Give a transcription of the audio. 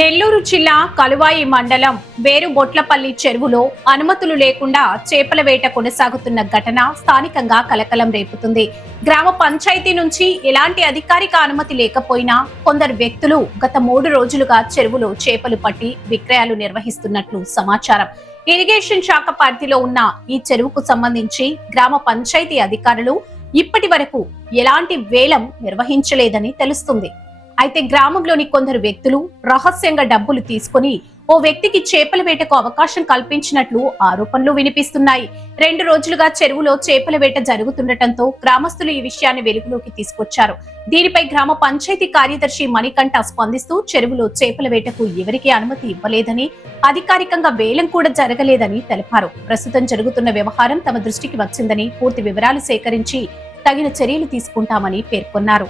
నెల్లూరు జిల్లా కలువాయి మండలం వేరుబొట్లపల్లి చెరువులో అనుమతులు లేకుండా చేపల వేట కొనసాగుతున్న ఘటన స్థానికంగా కలకలం రేపుతుంది. గ్రామ పంచాయతీ నుంచి ఎలాంటి అధికారిక అనుమతి లేకపోయినా కొందరు వ్యక్తులు గత 3 రోజులుగా చెరువులో చేపలు పట్టి విక్రయాలు నిర్వహిస్తున్నట్లు సమాచారం. ఇరిగేషన్ శాఖ పరిధిలో ఉన్న ఈ చెరువుకు సంబంధించి గ్రామ పంచాయతీ అధికారులు ఇప్పటి వరకు ఎలాంటి వేలం నిర్వహించలేదని తెలుస్తుంది. అయితే గ్రామంలోని కొందరు వ్యక్తులు రహస్యంగా డబ్బులు తీసుకుని ఓ వ్యక్తికి చేపల వేటకు అవకాశం కల్పించినట్లు ఆరోపణలు వినిపిస్తున్నాయి. 2 రోజులుగా చెరువులో చేపల వేట జరుగుతుండటంతో గ్రామస్తులు ఈ విషయాన్ని వెలుగులోకి తీసుకొచ్చారు. దీనిపై గ్రామ పంచాయతీ కార్యదర్శి మణికంఠ స్పందిస్తూ చెరువులో చేపల వేటకు ఎవరికీ అనుమతి ఇవ్వలేదని, అధికారికంగా వేలం కూడా జరగలేదని తెలిపారు. ప్రస్తుతం జరుగుతున్న వ్యవహారం తమ దృష్టికి వచ్చిందని, పూర్తి వివరాలు సేకరించి తగిన చర్యలు తీసుకుంటామని పేర్కొన్నారు.